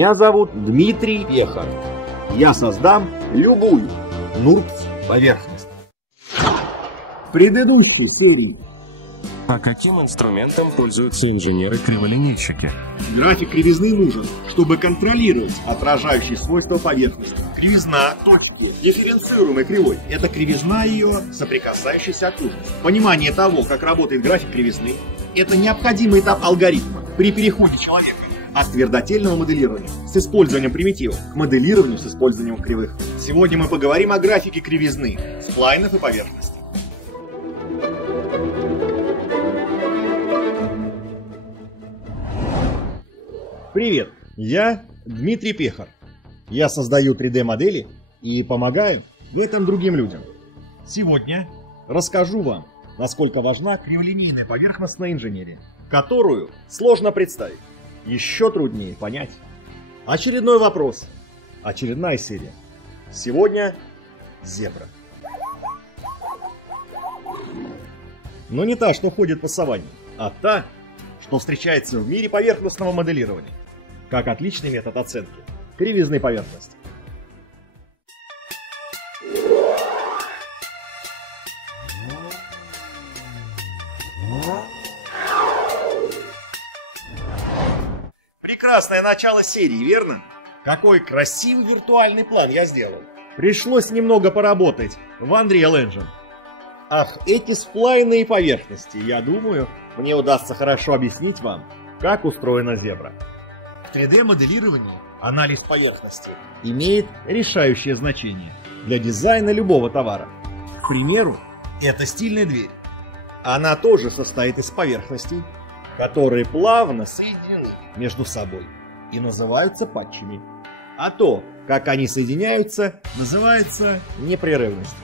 Меня зовут Дмитрий Пехар. Я создам любую NURBS-поверхность. В предыдущей серии. А каким инструментом пользуются инженеры-криволинейщики? График кривизны нужен, чтобы контролировать отражающие свойства поверхности. Кривизна точки дифференцируемой кривой – это кривизна ее соприкасающейся окружности. Понимание того, как работает график кривизны – это необходимый этап алгоритма при переходе человека от твердотельного моделирования с использованием примитивов к моделированию с использованием кривых. Сегодня мы поговорим о графике кривизны сплайнов и поверхности. Привет, я Дмитрий Пехар. Я создаю 3D-модели и помогаю в этом другим людям. Сегодня расскажу вам, насколько важна криволинейная поверхностная инженерия, которую сложно представить, еще труднее понять. Очередной вопрос, очередная серия. Сегодня зебра. Но не та, что ходит по саванне, а та, что встречается в мире поверхностного моделирования, как отличный метод оценки кривизны поверхности. Прекрасное начало серии, верно? Какой красивый виртуальный план я сделал. Пришлось немного поработать в Unreal Engine. Ах, эти сплайные поверхности, я думаю, мне удастся хорошо объяснить вам, как устроена зебра. В 3D-моделировании анализ поверхности имеет решающее значение для дизайна любого товара. К примеру, это стильная дверь. Она тоже состоит из поверхностей, которые плавно соединены между собой и называются патчами. А то, как они соединяются, называется непрерывностью.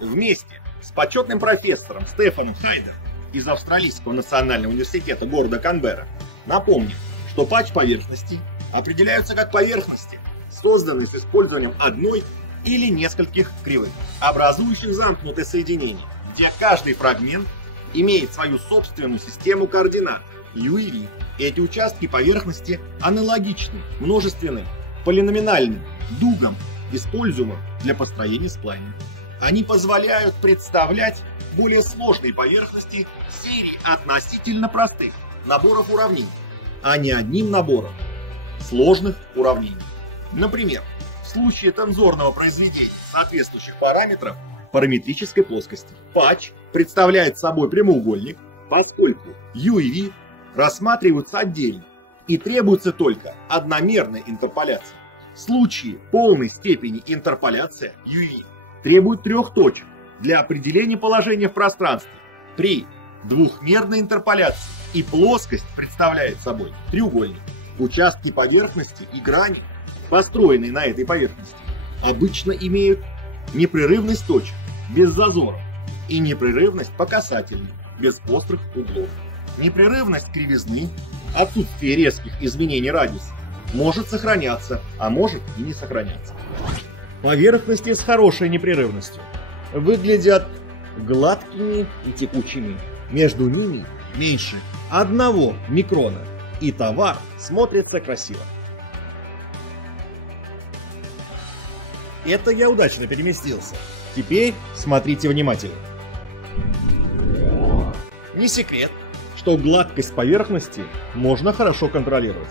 Вместе с почетным профессором Стефаном Хайдером из Австралийского национального университета города Канберра напомним, что патч-поверхности определяются как поверхности, созданные с использованием одной или нескольких кривых, образующих замкнутое соединение, где каждый фрагмент имеет свою собственную систему координат U и V. Эти участки поверхности аналогичны множественным полиноминальным дугам, используемым для построения сплайна. Они позволяют представлять более сложные поверхности серии относительно простых наборов уравнений, а не одним набором сложных уравнений. Например, в случае тензорного произведения соответствующих параметров параметрической плоскости патч представляет собой прямоугольник, поскольку U и V рассматриваются отдельно и требуется только одномерная интерполяция. В случае полной степени интерполяция U и V требует трех точек для определения положения в пространстве при двухмерной интерполяции, и плоскость представляет собой треугольник. Участки поверхности и грани, построенные на этой поверхности, обычно имеют непрерывность точек без зазоров и непрерывность по касательной без острых углов. Непрерывность кривизны, отсутствие резких изменений радиуса, может сохраняться, а может и не сохраняться. Поверхности с хорошей непрерывностью выглядят гладкими и текучими. Между ними меньше 1 микрона, и товар смотрится красиво. Это я удачно переместился. Теперь смотрите внимательно. Не секрет, что гладкость поверхности можно хорошо контролировать.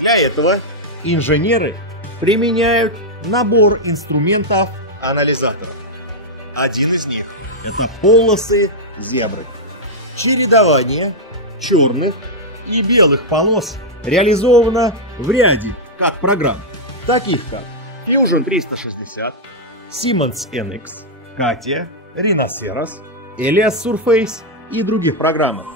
Для этого инженеры применяют набор инструментов-анализаторов. Один из них – это полосы зебры. Чередование черных и белых полос реализовано в ряде как программ, таких как Fusion 360, Siemens NX, Katia, Rhinoceros, Elias Surface и других программах.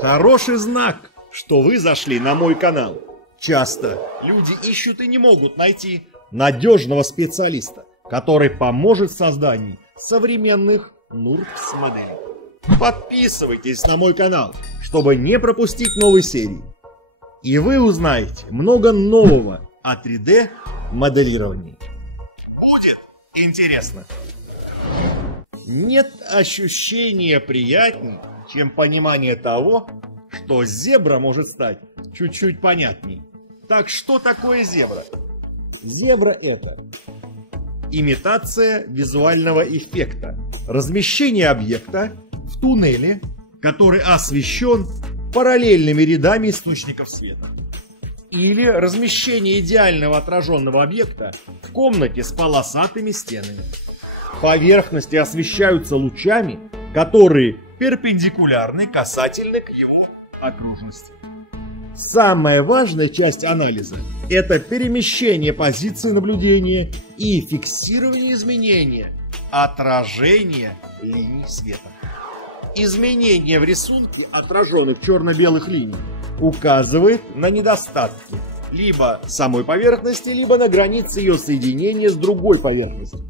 Хороший знак, что вы зашли на мой канал. Часто люди ищут и не могут найти надежного специалиста, который поможет в создании современных NURBS-моделей. Подписывайтесь на мой канал, чтобы не пропустить новые серии. И вы узнаете много нового о 3D-моделировании. Будет интересно. Нет ощущения приятнее, чем понимание того, что зебра может стать чуть-чуть понятней. Так что такое зебра? Зебра — это имитация визуального эффекта, размещение объекта в туннеле, который освещен параллельными рядами источников света, или размещение идеального отраженного объекта в комнате с полосатыми стенами. Поверхности освещаются лучами, которые перпендикулярны касательно к его окружности. Самая важная часть анализа – это перемещение позиции наблюдения и фиксирование изменения отражения линий света. Изменение в рисунке отраженных черно-белых линий указывает на недостатки либо самой поверхности, либо на границе ее соединения с другой поверхностью.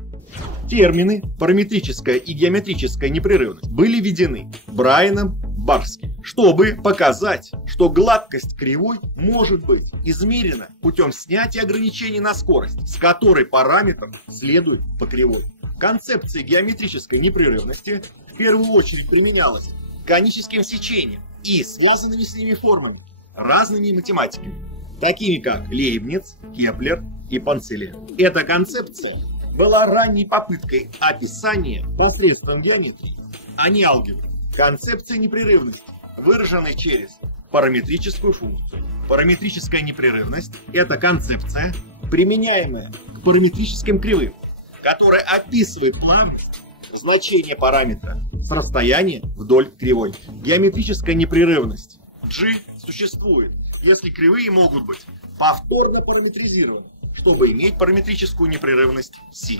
Термины параметрическая и геометрическая непрерывность были введены Брайаном Барским, чтобы показать, что гладкость кривой может быть измерена путем снятия ограничений на скорость, с которой параметр следует по кривой. Концепция геометрической непрерывности в первую очередь применялась к коническим сечениям и связанными с ними формами, разными математиками, такими как Лейбниц, Кеплер и Панцеле. Эта концепция была ранней попыткой описания посредством геометрии, а не алгебры. Концепция непрерывности, выраженная через параметрическую функцию. Параметрическая непрерывность – это концепция, применяемая к параметрическим кривым, которая описывает плавность значения параметра с расстояния вдоль кривой. Геометрическая непрерывность G существует, если кривые могут быть повторно параметризированы, чтобы иметь параметрическую непрерывность C.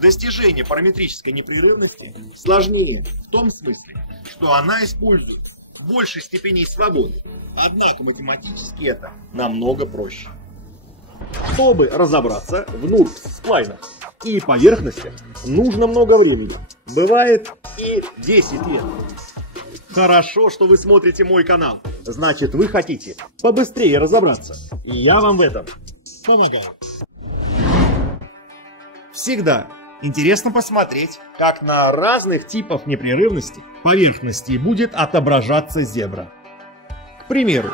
Достижение параметрической непрерывности сложнее в том смысле, что она использует большей степени свободы, однако математически это намного проще. Чтобы разобраться в нурбс-сплайнах и поверхностях, нужно много времени. Бывает и 10 лет. Хорошо, что вы смотрите мой канал. Значит, вы хотите побыстрее разобраться. И я вам в этом помогаю. Всегда интересно посмотреть, как на разных типах непрерывности поверхности будет отображаться зебра. К примеру,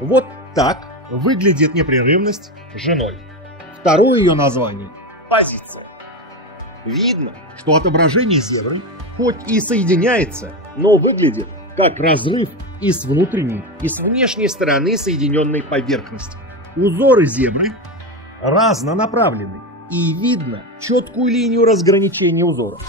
вот так выглядит непрерывность G0. Второе ее название – позиция. Видно, что отображение зебры хоть и соединяется, но выглядит как разрыв и с внутренней, и с внешней стороны соединенной поверхности. Узоры зебры разнонаправлены, и видно четкую линию разграничения узоров.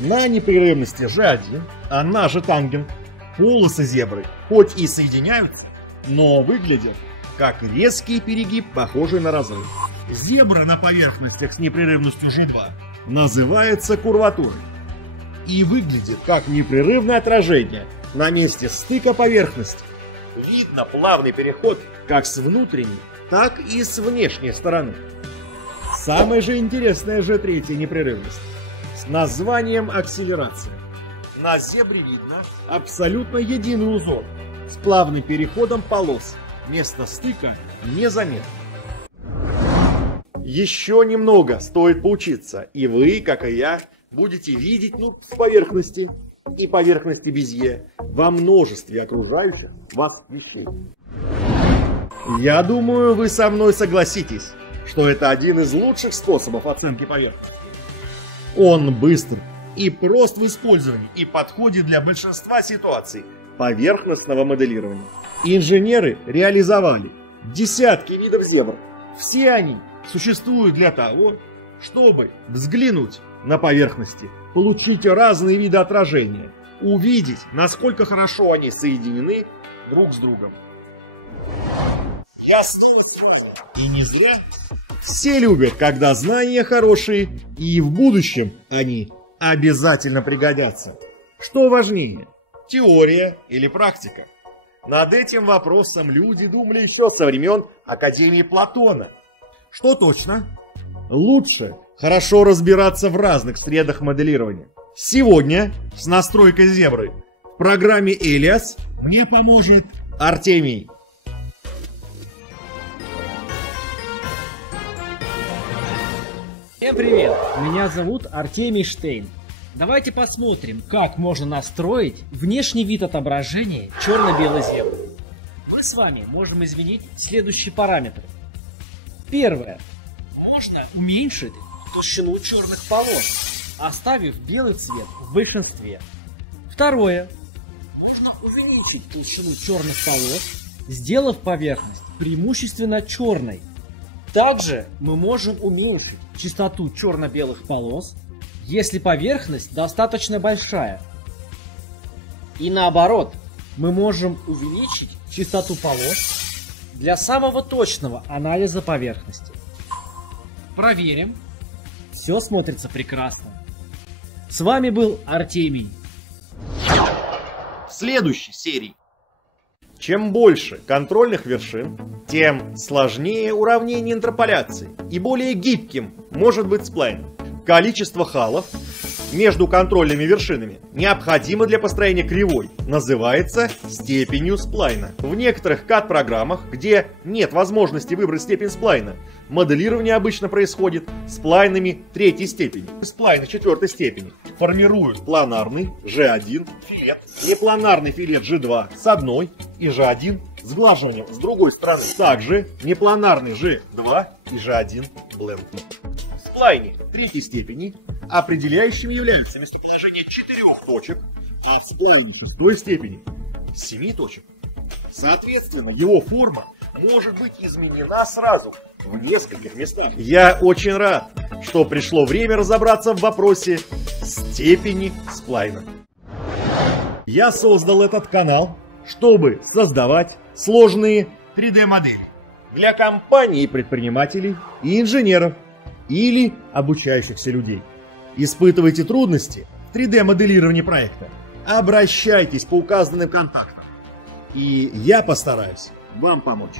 На непрерывности G1, она же тангент, полосы зебры хоть и соединяются, но выглядят как резкий перегиб, похожий на разрыв. Зебра на поверхностях с непрерывностью G2 называется курватурой и выглядит как непрерывное отражение на месте стыка поверхности. Видно плавный переход как с внутренней, так и с внешней стороны. Самая же интересная G3 непрерывность с названием акселерация. На зебре видно абсолютно единый узор с плавным переходом полос. Место стыка незаметно. Еще немного стоит поучиться, и вы, как и я, будете видеть с поверхности и поверхности Безье во множестве окружающих вас вещей. Я думаю, вы со мной согласитесь, что это один из лучших способов оценки поверхности. Он быстр и прост в использовании и подходит для большинства ситуаций поверхностного моделирования. Инженеры реализовали десятки видов зебр. Все они существуют для того, чтобы взглянуть на поверхности, получить разные виды отражения, увидеть, насколько хорошо они соединены друг с другом. Я с ними согласен. И не зря. Все любят, когда знания хорошие, и в будущем они обязательно пригодятся. Что важнее, теория или практика? Над этим вопросом люди думали еще со времен Академии Платона. Что точно? Лучше хорошо разбираться в разных средах моделирования. Сегодня с настройкой зебры в программе Элиас мне поможет Артемий. Всем привет! Меня зовут Артемий Штейн. Давайте посмотрим, как можно настроить внешний вид отображения черно-белой зебры. Вы с вами можем изменить следующие параметры. Первое. Можно уменьшить толщину черных полос, оставив белый цвет в большинстве. Второе. Можно увеличить толщину черных полос, сделав поверхность преимущественно черной. Также мы можем уменьшить частоту черно-белых полос, если поверхность достаточно большая. И наоборот, мы можем увеличить частоту полос для самого точного анализа поверхности. Проверим. Все смотрится прекрасно. С вами был Артемий. В следующей серии. Чем больше контрольных вершин, тем сложнее уравнение интерполяции и более гибким может быть сплайн. Количество халов между контрольными вершинами необходимо для построения кривой, называется степенью сплайна. В некоторых CAD-программах, где нет возможности выбрать степень сплайна, моделирование обычно происходит сплайнами третьей степени. Сплайны четвертой степени формируют планарный G1 филет, непланарный филет G2 с одной и G1 с сглаживанием с другой стороны. Также непланарный G2 и G1 бленд. В сплайне третьей степени определяющими являются местоположение 4 точек, а в сплайне шестой степени 7 точек. Соответственно, его форма может быть изменена сразу в нескольких местах. Я очень рад, что пришло время разобраться в вопросе степени сплайна. Я создал этот канал, чтобы создавать сложные 3D-модели для компаний и предпринимателей и инженеров или обучающихся людей. Испытывайте трудности в 3D-моделировании проекта. Обращайтесь по указанным контактам. И я постараюсь вам помочь.